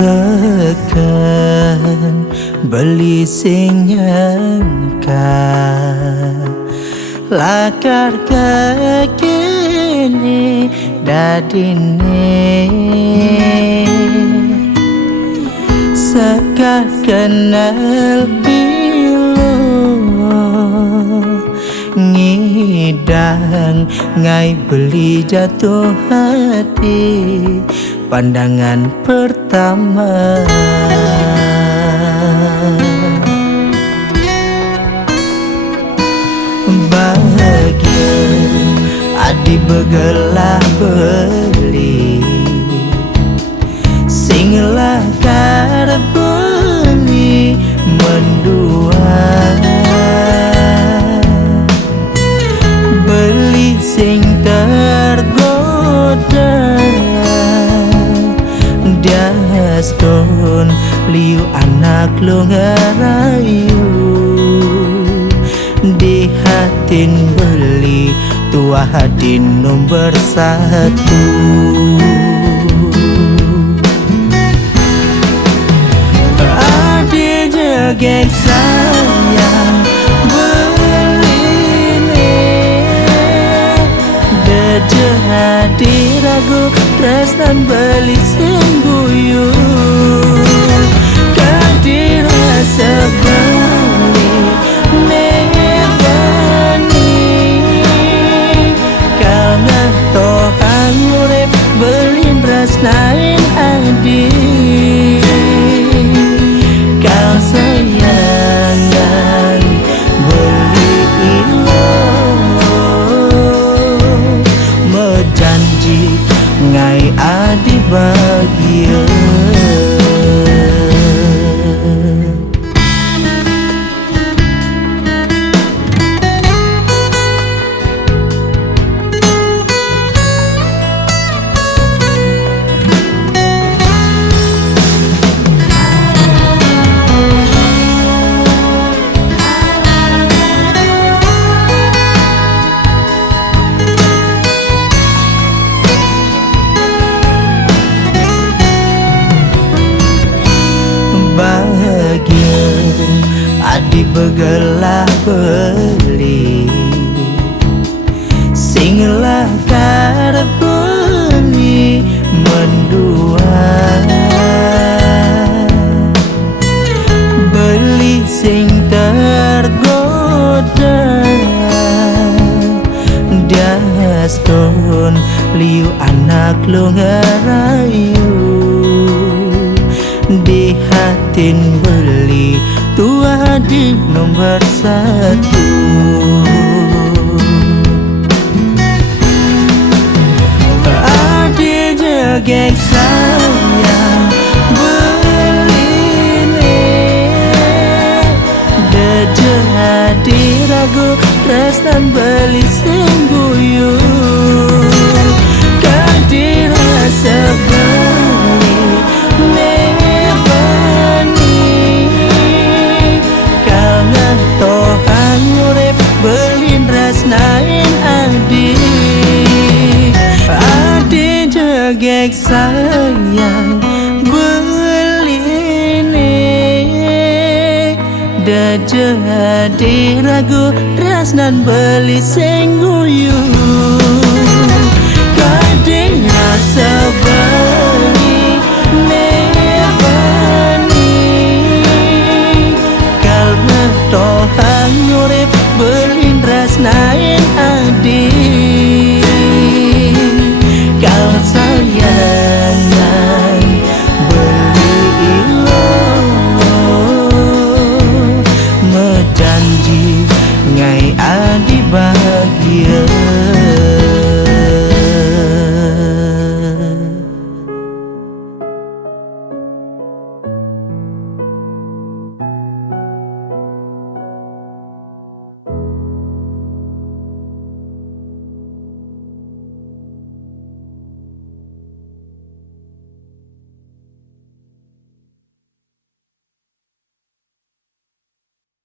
Sekan beli sing nyangka lakar kekini dadine sekar kenal pilu ngidang ngai beli jatuh hati pandangan pertama. Bahagia adi begelah beli singlah karbuni mendua beli sing tergoda Daston liu anak lu ngerayu di hatin beli tua hadin nomor satu. Adi jegek sayang beli nih deje hati ragu tresnan beli singguyu kadira sebeli nebani karena Tuhan urip belin rasnain adi kau sayangan beli ilo mejanji ngai adi bahagia. Bahagia adi begelah beli singlah karbuni mendua beli sing tergoda Daston liu anak lu ngerayu di hatin beli tua di nomor satu. Adi jegek sayang beli nih deje hati ragu tresnan beli singguyu kadira sebeli Tuhan urip belin rasnain adi adi jegek sayang beli nih deje hati ragu rasnan beli singguyu kadina sebeli